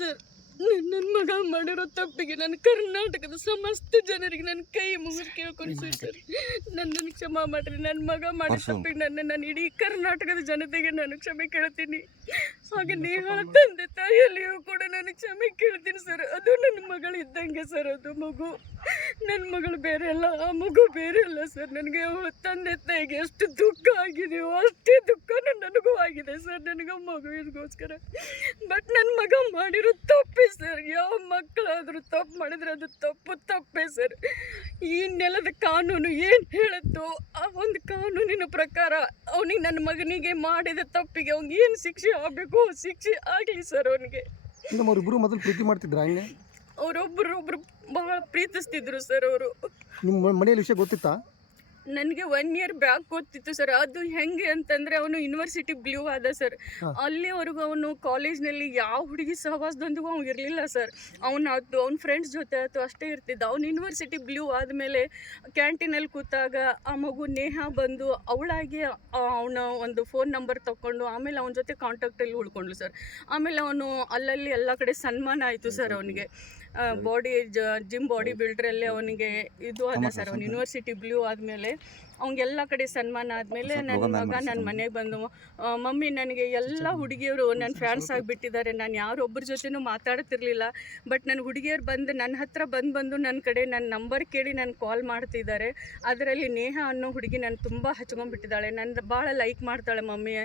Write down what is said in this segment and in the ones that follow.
Sir, ನನ್ನ ಮಗ ಮಾಡಿರೋ ತಪ್ಪಿಗೆ ನಾನು ಕರ್ನಾಟಕದ ಸಮಸ್ತ ಜನರಿಗೆ ನನ್ನ ಕೈ ಮುಗಿದು ಕೇಳ್ಕೊಳ್ತೀನಿ ಸರ್, ನನ್ನನ್ನು ಕ್ಷಮಾ ಮಾಡಿರಿ. ನನ್ನ ಮಗ ಮಾಡಿದ ತಪ್ಪಿಗೆ ನಾನು ಇಡೀ ಕರ್ನಾಟಕದ ಜನತೆಗೆ ನಾನು ಕ್ಷಮೆ ಕೇಳ್ತೀನಿ. ಹಾಗೆ ನೇಹಳ ತಂದೆ ತಾಯಿಯಲ್ಲಿಯೂ ಕೂಡ ನಾನು ಕ್ಷಮೆ ಕೇಳ್ತೀನಿ ಸರ್. ಅದು ನನ್ನ ಮಗಳು ಇದ್ದಂಗೆ ಸರ್, ಅದು ಮಗು ನನ್ನ ಮಗಳು ಬೇರೆ ಅಲ್ಲ, ಆ ಮಗು ಬೇರೆ ಅಲ್ಲ ಸರ್. ನನಗೆ ಅವಳ ತಂದೆ ತಾಯಿಗೆ ಎಷ್ಟು ದುಃಖ ಆಗಿದೆಯೋ ಅಷ್ಟೇ ದುಃಖ ನನಗೂ ಆಗಿದೆ ಸರ್, ನನಗೆ ಮಗುವಿಗೋಸ್ಕರ. ಬಟ್ ನನ್ನ ಮಗ ಮಾಡಿರೋ ತಪ್ಪೇ ಸರ್. ಯಾವ ಮಕ್ಕಳಾದರೂ ತಪ್ಪು ಮಾಡಿದ್ರೆ ಅದು ತಪ್ಪೇ ಸರ್. ಈ ನೆಲದ ಕಾನೂನು ಏನು ಹೇಳುತ್ತೋ ಆ ಒಂದು ಕಾನೂನಿನ ಪ್ರಕಾರ ಅವನಿಗೆ, ನನ್ನ ಮಗನಿಗೆ ಮಾಡಿದ ತಪ್ಪಿಗೆ ಅವ್ನಿಗೆ ಏನು ಶಿಕ್ಷೆ ಆಗಬೇಕು ಶಿಕ್ಷೆ ಆಗಲಿ ಸರ್. ಅವನಿಗೆ ಅವರಿಬ್ಬರು ಮೊದಲು ಪ್ರೀತಿ ಮಾಡ್ತಿದ್ರ? ಹಂಗೆ ಅವರೊಬ್ಬರೊಬ್ಬರು ಬಹಳ ಪ್ರೀತಿಸ್ತಿದ್ರು ಸರ್. ಅವರು ನಿಮ್ಮ ಮನೆಯಲ್ಲಿ ವಿಷಯ ಗೊತ್ತಿತ್ತಾ? ನನಗೆ 1 year ಬ್ಯಾಕ್ ಗೊತ್ತಿತ್ತು ಸರ್. ಅದು ಹೆಂಗೆ ಅಂತಂದರೆ ಅವನು ಯೂನಿವರ್ಸಿಟಿ ಬ್ಲೂ ಆದ ಸರ್. ಅಲ್ಲಿವರೆಗೂ ಅವನು ಕಾಲೇಜ್ನಲ್ಲಿ ಯಾವ ಹುಡುಗಿ ಸಹವಾಸದೊಂದಿಗೂ ಅವ್ನು ಇರಲಿಲ್ಲ ಸರ್. ಅವ್ನ ಫ್ರೆಂಡ್ಸ್ ಜೊತೆ ಆಯ್ತು ಅಷ್ಟೇ ಇರ್ತಿದ್ದ. ಅವ್ನು ಯೂನಿವರ್ಸಿಟಿ ಬ್ಲೂ ಆದಮೇಲೆ ಕ್ಯಾಂಟೀನಲ್ಲಿ ಕೂತಾಗ ಆ ಮಗು ನೇಹ ಬಂದು ಅವಳಾಗಿ ಅವನ ಒಂದು ಫೋನ್ ನಂಬರ್ ತೊಗೊಂಡು ಆಮೇಲೆ ಅವನ ಜೊತೆ ಕಾಂಟ್ಯಾಕ್ಟಲ್ಲಿ ಉಳ್ಕೊಂಡ್ಳು ಸರ್. ಆಮೇಲೆ ಅವನು ಅಲ್ಲಲ್ಲಿ ಎಲ್ಲ ಕಡೆ ಸನ್ಮಾನ ಆಯಿತು ಸರ್. ಅವನಿಗೆ ಜಿಮ್ ಬಾಡಿ ಬಿಲ್ಡ್ರಲ್ಲಿ ಅವನಿಗೆ ಇದು ಅದ ಸರ್. ಅವ್ನು ಯೂನಿವರ್ಸಿಟಿ ಬ್ಲೂ ಆದಮೇಲೆ ಅವ್ನಿಗೆಲ್ಲ ಕಡೆ ಸನ್ಮಾನ ಆದಮೇಲೆ ನನ್ನ ಮಗ ನನ್ನ ಮನೆಗೆ ಬಂದು, ಮಮ್ಮಿ ನನಗೆ ಎಲ್ಲ ಹುಡುಗಿಯರು ನನ್ನ ಫ್ಯಾನ್ಸ್ ಆಗಿಬಿಟ್ಟಿದ್ದಾರೆ, ನಾನು ಯಾರೊಬ್ಬರ ಜೊತೆನೂ ಮಾತಾಡ್ತಿರ್ಲಿಲ್ಲ, ಬಟ್ ನನ್ನ ಹುಡುಗಿಯರು ಬಂದು ನನ್ನ ಹತ್ರ ಬಂದು ನನ್ನ ಕಡೆ ನನ್ನ ನಂಬರ್ ಕೇಳಿ ನಾನು ಕಾಲ್ ಮಾಡ್ತಿದ್ದಾರೆ. ಅದರಲ್ಲಿ ನೇಹ ಅನ್ನೋ ಹುಡುಗಿ ನಾನು ತುಂಬ ಹಚ್ಕೊಂಡ್ಬಿಟ್ಟಿದ್ದಾಳೆ, ನನ್ನ ಭಾಳ ಲೈಕ್ ಮಾಡ್ತಾಳೆ ಮಮ್ಮಿ,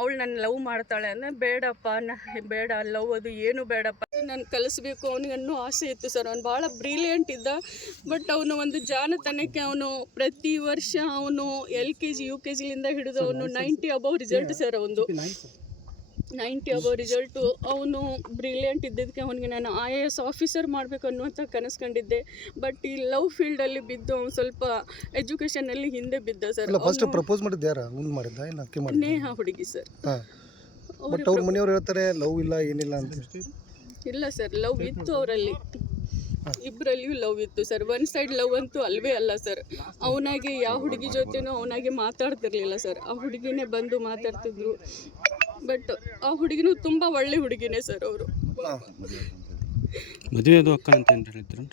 ಅವಳು ನನ್ನ ಲವ್ ಮಾಡ್ತಾಳೆ ಅಂದರೆ ಬೇಡಪ್ಪ, ಬೇಡ ಲವ್ ಅದು ಏನು ಬೇಡಪ್ಪ, ನಾನು ಕಲಿಸ್ಬೇಕು ಅವನಿಗೆ ಅನ್ನೋ ಆಸೆ ಇತ್ತು ಸರ್. ಅವ್ನು ಭಾಳ ಬ್ರಿಲಿಯಂಟ್ ಇದ್ದ. ಬಟ್ ಅವನು ಒಂದು ಜಾಣತನಕ್ಕೆ ಅವನು ಪ್ರತಿ ವರ್ಷ ಅವನು LKG UKG ಹಿಡಿದು ಅವನು 90 ಅಬೌವ್ ರಿಸಲ್ಟ್ ಸರ್. ಅವನು 90 ಅಬೌವ್ ರಿಸಲ್ಟು. ಅವನು ಬ್ರಿಲಿಯಂಟ್ ಇದ್ದಿದ್ದಕ್ಕೆ ಅವನಿಗೆ ನಾನು IAS ಆಫೀಸರ್ ಮಾಡಬೇಕು ಅನ್ನುವಂಥ ಕನಸ್ಕೊಂಡಿದ್ದೆ. ಬಟ್ ಈ ಲವ್ ಫೀಲ್ಡಲ್ಲಿ ಬಿದ್ದು ಅವ್ನು ಸ್ವಲ್ಪ ಎಜುಕೇಷನಲ್ಲಿ ಹಿಂದೆ ಬಿದ್ದ ಸರ್. ಫಸ್ಟ್ ಪ್ರಪೋಸ್ ಮಾಡಿದ್ದು ಯಾರು? ಅವ್ನು ಮಾಡಿದ್ದ ಏನು ಅಕ್ಕೆ ಮಾಡಿದ್ದ? ನೇಹ ಹುಡುಗಿ ಸರ್. ಬಟ್ ಅವ್ರ ಮನೆಯವ್ರು ಹೇಳ್ತಾರೆ ಲವ್ ಇಲ್ಲ ಏನಿಲ್ಲ ಅಂತ. ಇಲ್ಲ ಸರ್, ಲವ್ ಇತ್ತು ಅವರಲ್ಲಿ, ಇಬ್ಬರಲ್ಲಿಯೂ ಲವ್ ಇತ್ತು ಸರ್. ಒನ್ ಸೈಡ್ ಲವ್ ಅಂತೂ ಅಲ್ವೇ ಅಲ್ಲ ಸರ್. ಅವನಾಗೆ ಯಾವ ಹುಡುಗಿ ಜೊತೆನೂ ಅವನಾಗೆ ಮಾತಾಡ್ತಿರ್ಲಿಲ್ಲ ಸರ್. ಆ ಹುಡುಗಿನೇ ಬಂದು ಮಾತಾಡ್ತಿದ್ರು. ಬಟ್ ಆ ಹುಡುಗಿನೂ ತುಂಬ ಒಳ್ಳೆ ಹುಡುಗಿನೇ ಸರ್. ಅವರು ಮದುವೆ ಅದು ಅಕ್ಕ ಅಂತ ಏನು ಹೇಳಿದ್ರು?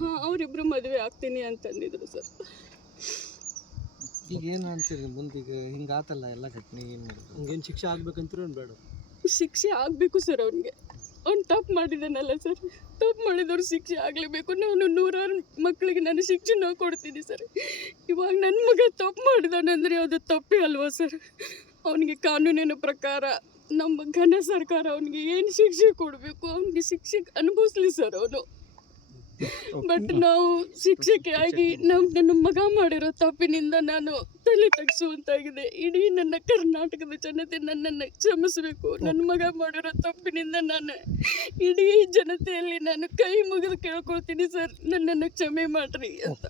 ಹಾಂ, ಅವರಿಬ್ಬರು ಮದುವೆ ಆಗ್ತೀನಿ ಅಂತಂದಿದ್ರು ಸರ್. ಈಗ ಏನು ಅಂತೀರಿ ಮುಂದೀಗ? ಹಿಂಗೆ ಆತಲ್ಲ ಎಲ್ಲ ಘಟನೆ, ಏನು ಮಾಡೋದು? ಹಂಗೇನು ಶಿಕ್ಷೆ ಆಗ್ಬೇಕಂತೀರ ಬೇಡ? ಶಿಕ್ಷೆ ಆಗಬೇಕು ಸರ್ ಅವನಿಗೆ. ಅವ್ನು ತಪ್ಪು ಮಾಡಿದಾನಲ್ಲ ಸರ್, ತಪ್ಪು ಮಾಡಿದವ್ರು ಶಿಕ್ಷೆ ಆಗಲೇಬೇಕು. ನಾನು 100 ಮಕ್ಕಳಿಗೆ ನಾನು ಶಿಕ್ಷೆ ಕೊಡ್ತೀನಿ ಸರ್. ಇವಾಗ ನನ್ನ ಮಗ ತಪ್ಪು ಮಾಡಿದಾನಂದರೆ ಅದು ತಪ್ಪೇ ಅಲ್ವಾ ಸರ್? ಅವನಿಗೆ ಕಾನೂನಿನ ಪ್ರಕಾರ ನಮ್ಮ ಘನ ಸರ್ಕಾರ ಅವನಿಗೆ ಏನು ಶಿಕ್ಷೆ ಕೊಡಬೇಕು ಅವನಿಗೆ ಶಿಕ್ಷೆ ಅನುಭವಿಸ್ಲಿ ಸರ್ ಅವನು. ಬಟ್ ನಾವು ಶಿಕ್ಷೆಗೆ ಆಗಿ ನನ್ನ ಮಗ ಮಾಡಿರೋ ತಪ್ಪಿನಿಂದ ನಾನು ತಲೆ ತಗ್ಸುವಂತಾಗಿದೆ. ಇಡೀ ನನ್ನ ಕರ್ನಾಟಕದ ಜನತೆ ನನ್ನನ್ನು ಕ್ಷಮಿಸಬೇಕು. ನನ್ನ ಮಗ ಮಾಡಿರೋ ತಪ್ಪಿನಿಂದ ನಾನು ಇಡೀ ಜನತೆಯಲ್ಲಿ ನಾನು ಕೈ ಮುಗಿದು ಕೇಳ್ಕೊಳ್ತೀನಿ ಸರ್, ನನ್ನನ್ನು ಕ್ಷಮೆ ಮಾಡಿರಿ ಅಂತ.